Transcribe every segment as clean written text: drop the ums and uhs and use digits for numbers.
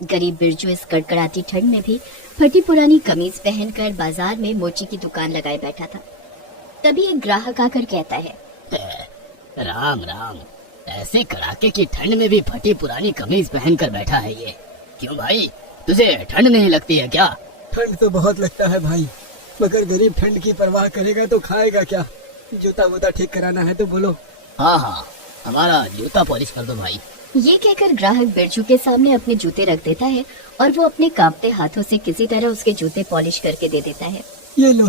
गरीब बिरजू इस कड़कड़ाती ठंड में भी फटी पुरानी कमीज पहनकर बाजार में मोची की दुकान लगाए बैठा था। तभी एक ग्राहक आकर कहता है, राम राम, ऐसे कड़ाके की ठंड में भी फटी पुरानी कमीज पहनकर बैठा है ये। क्यों भाई, तुझे ठंड नहीं लगती है क्या? ठंड तो बहुत लगता है भाई, मगर गरीब ठंड की परवाह करेगा तो खाएगा क्या? जूता वूता ठीक कराना है तो बोलो। हाँ हाँ, हमारा जूता पॉलिश कर दो भाई। ये कहकर ग्राहक बिरजू के सामने अपने जूते रख देता है और वो अपने कांपते हाथों से किसी तरह उसके जूते पॉलिश करके दे देता है। ये लो,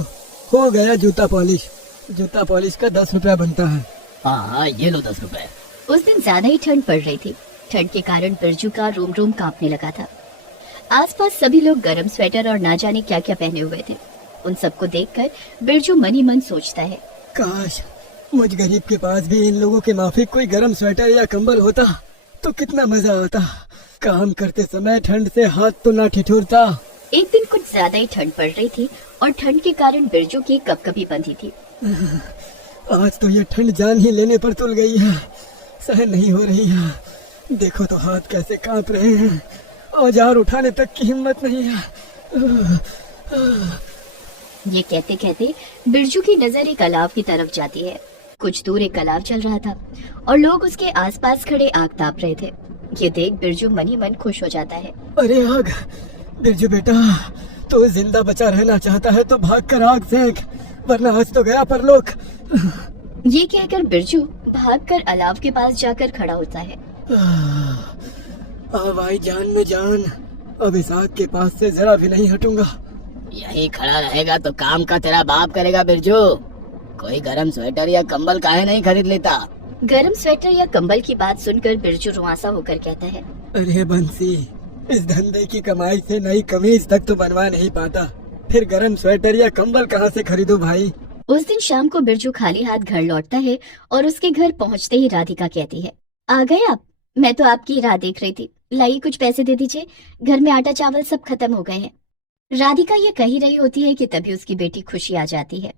हो गया जूता पॉलिश। जूता पॉलिश का 10 रुपया बनता है। हाँ, ये लो 10 रुपए। उस दिन ज्यादा ही ठंड पड़ रही थी। ठंड के कारण बिरजू का रोम रोम कांपने लगा था। आसपास सभी लोग गर्म स्वेटर और ना जाने क्या क्या पहने हुए थे। उन सबको देखकर बिरजू मन ही मन सोचता है, काश मुझ गरीब के पास भी इन लोगों के माफिक कोई गर्म स्वेटर या कंबल होता तो कितना मजा आता। काम करते समय ठंड से हाथ तो ना ठिठुरता। एक दिन कुछ ज्यादा ही ठंड पड़ रही थी और ठंड के कारण बिरजू की कपकपी बंधी थी। आज तो ये ठंड जान ही लेने पर तुल गई है, सहन नहीं हो रही है। देखो तो हाथ कैसे कांप रहे हैं, औजार उठाने तक की हिम्मत नहीं है। ये कहते कहते बिरजू की नजर एक अलाव की तरफ जाती है। कुछ दूर एक अलाव चल रहा था और लोग उसके आसपास खड़े आग ताप रहे थे। ये देख बिरजू मन ही मन खुश हो जाता है। अरे आग, बिरजू बेटा, तो जिंदा बचा रहना चाहता है तो भाग कर आग सेक, वरना आज तो गया परलोक। ये कहकर बिरजू भागकर अलाव के पास जाकर खड़ा होता है। अब आई जान में जान, अब इस आग के पास से जरा भी नहीं हटूंगा। यही खड़ा रहेगा तो काम का तेरा बाप करेगा बिरजू। कोई गरम स्वेटर या कंबल काहे नहीं खरीद लेता? गरम स्वेटर या कंबल की बात सुनकर बिरजू रुआंसा होकर कहता है, अरे बंसी, इस धंधे की कमाई से नई कमीज तक तो बनवा नहीं पाता, फिर गरम स्वेटर या कंबल कहाँ से खरीदूं भाई? उस दिन शाम को बिरजू खाली हाथ घर लौटता है और उसके घर पहुंचते ही राधिका कहती है, आ गए आप? मैं तो आपकी राह देख रही थी। लाइए कुछ पैसे दे दीजिए, घर में आटा चावल सब खत्म हो गए हैं। राधिका ये कह ही रही होती है कि तभी उसकी बेटी खुशी आ जाती है।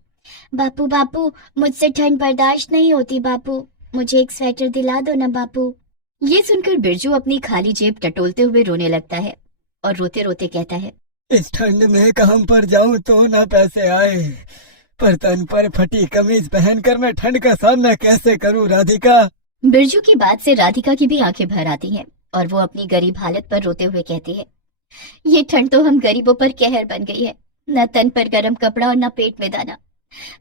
बापू बापू, मुझसे ठंड बर्दाश्त नहीं होती बापू, मुझे एक स्वेटर दिला दो ना बापू। ये सुनकर बिरजू अपनी खाली जेब टटोलते हुए रोने लगता है और रोते रोते कहता है, इस ठंड में काम पर जाऊं तो ना पैसे आए, पर तन पर फटी कमीज पहनकर मैं ठंड का सामना कैसे करूं राधिका? बिरजू की बात से राधिका की भी आंखें भर आती हैं और वो अपनी गरीब हालत पर रोते हुए कहती है, ये ठंड तो हम गरीबों पर कहर बन गई है। न तन पर गर्म कपड़ा और न पेट में दाना।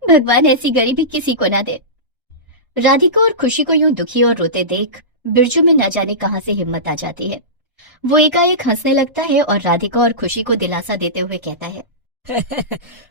भगवान ऐसी गरीबी किसी को ना दे। राधिका और खुशी को यूं दुखी और रोते देख बिरजू में न जाने कहां से हिम्मत आ जाती है। वो एकाएक हंसने लगता है और राधिका और खुशी को दिलासा देते हुए कहता है,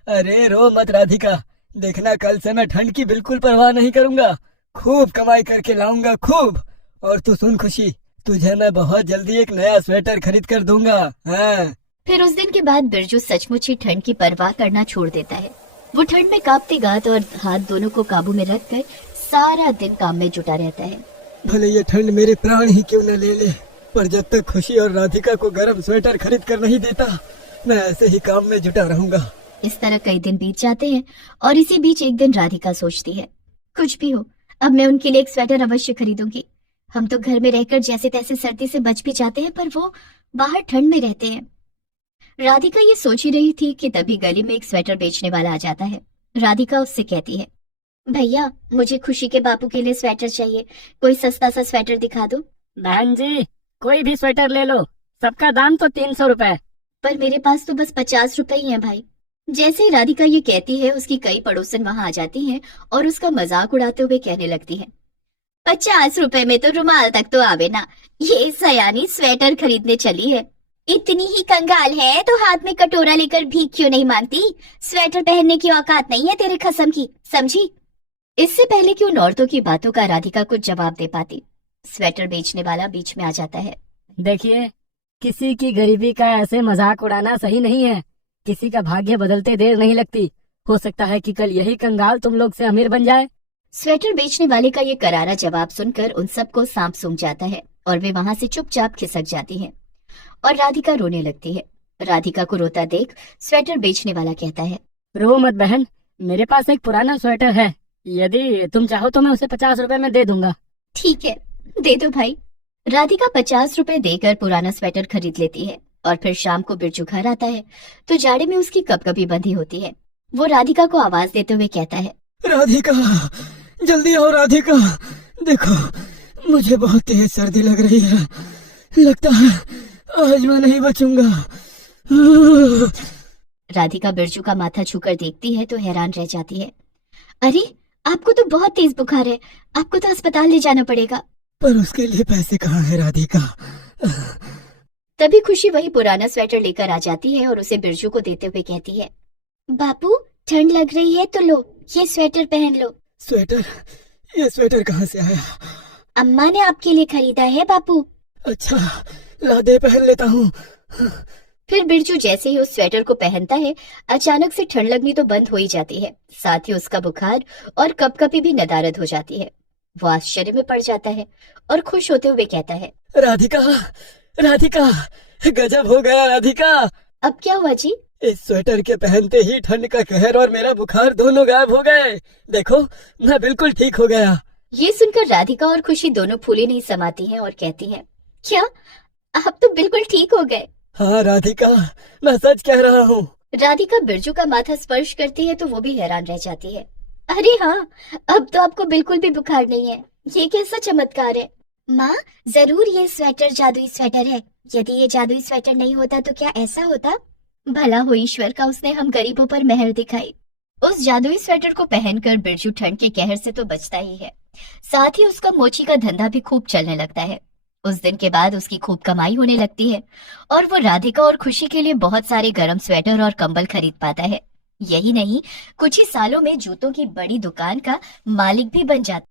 अरे रो मत राधिका, देखना कल से मैं ठंड की बिल्कुल परवाह नहीं करूंगा, खूब कमाई करके लाऊंगा खूब। और तू सुन खुशी, तुझे मैं बहुत जल्दी एक नया स्वेटर खरीद कर दूंगा। हाँ। फिर उस दिन के बाद बिरजू सचमुच ही ठंड की परवाह करना छोड़ देता है। वो ठंड में कांपते गात और हाथ दोनों को काबू में रखकर सारा दिन काम में जुटा रहता है। भले ये ठंड मेरे प्राण ही क्यों न ले ले, पर जब तक खुशी और राधिका को गर्म स्वेटर खरीद कर नहीं देता, मैं ऐसे ही काम में जुटा रहूंगा। इस तरह कई दिन बीत जाते हैं और इसी बीच एक दिन राधिका सोचती है, कुछ भी हो, अब मैं उनके लिए एक स्वेटर अवश्य खरीदूंगी। हम तो घर में रहकर जैसे तैसे सर्दी से बच भी जाते हैं, पर वो बाहर ठंड में रहते हैं। राधिका ये सोच ही रही थी कि तभी गली में एक स्वेटर बेचने वाला आ जाता है। राधिका उससे कहती है, भैया मुझे खुशी के बापू के लिए स्वेटर चाहिए, कोई सस्ता सा स्वेटर दिखा दो। बहन जी, कोई भी स्वेटर ले लो, सबका दाम तो 300 रुपए। पर मेरे पास तो बस 50 रुपए ही है भाई। जैसे ही राधिका ये कहती है, उसकी कई पड़ोसन वहां आ जाती हैं और उसका मजाक उड़ाते हुए कहने लगती है, 50 रुपए में तो रुमाल तक तो आवे ना, ये सयानी स्वेटर खरीदने चली है। इतनी ही कंगाल है तो हाथ में कटोरा लेकर भीख क्यों नहीं मांगती? स्वेटर पहनने की औकात नहीं है तेरे खसम की, समझी? इससे पहले कि उन औरतों की बातों का राधिका कुछ जवाब दे पाती, स्वेटर बेचने वाला बीच में आ जाता है। देखिए, किसी की गरीबी का ऐसे मजाक उड़ाना सही नहीं है। किसी का भाग्य बदलते देर नहीं लगती। हो सकता है कि कल यही कंगाल तुम लोग से अमीर बन जाए। स्वेटर बेचने वाले का ये करारा जवाब सुनकर उन सबको सांप सूंघ जाता है और वे वहां से चुपचाप खिसक जाती हैं और राधिका रोने लगती है। राधिका को रोता देख स्वेटर बेचने वाला कहता है, रो मत बहन, मेरे पास एक पुराना स्वेटर है, यदि तुम चाहो तो मैं उसे 50 रुपए में दे दूंगा। ठीक है, दे दो भाई। राधिका 50 रुपए देकर पुराना स्वेटर खरीद लेती है और फिर शाम को बिरजू घर आता है तो जाड़े में उसकी कपकपी बंधी होती है। वो राधिका को आवाज देते हुए कहता है, राधिका, जल्दी आओ राधिका, देखो मुझे बहुत तेज सर्दी लग रही है, लगता है आज मैं नहीं बचूंगा। राधिका बिरजू का माथा छूकर देखती है तो हैरान रह जाती है। अरे, आपको तो बहुत तेज बुखार है, आपको तो अस्पताल ले जाना पड़ेगा। पर उसके लिए पैसे कहाँ है राधिका? तभी खुशी वही पुराना स्वेटर लेकर आ जाती है और उसे बिरजू को देते हुए कहती है, बापू ठंड लग रही है तो लो, ये स्वेटर पहन लो। स्वेटर? ये स्वेटर कहाँ से आया? अम्मा ने आपके लिए खरीदा है बापू। अच्छा, ला दे, पहन लेता हूँ। फिर बिरजू जैसे ही उस स्वेटर को पहनता है अचानक से ठंड लगनी तो बंद हो ही जाती है, साथ ही उसका बुखार और कपकपी भी नदारद हो जाती है। वो आश्चर्य में पड़ जाता है और खुश होते हुए कहता है, राधिका, राधिका, गजब हो गया राधिका। अब क्या हुआ जी? इस स्वेटर के पहनते ही ठंड का कहर और मेरा बुखार दोनों गायब हो गए। देखो, मैं बिल्कुल ठीक हो गया। ये सुनकर राधिका और खुशी दोनों फूले नहीं समाती हैं और कहती हैं, क्या आप तो बिल्कुल ठीक हो गए? हाँ राधिका, मैं सच कह रहा हूँ। राधिका बिरजू का माथा स्पर्श करती है तो वो भी हैरान रह जाती है। अरे हाँ, अब तो आपको बिल्कुल भी बुखार नहीं है, ये कैसा चमत्कार है। माँ, जरूर ये स्वेटर जादुई स्वेटर है। यदि ये जादुई स्वेटर नहीं होता तो क्या ऐसा होता? भला हो ईश्वर का, उसने हम गरीबों पर मेहर दिखाई। उस जादुई स्वेटर को पहनकर बिरजू ठंड के कहर से तो बचता ही है, साथ ही उसका मोची का धंधा भी खूब चलने लगता है। उस दिन के बाद उसकी खूब कमाई होने लगती है और वो राधिका और खुशी के लिए बहुत सारे गर्म स्वेटर और कंबल खरीद पाता है। यही नहीं, कुछ ही सालों में जूतों की बड़ी दुकान का मालिक भी बन जाता है।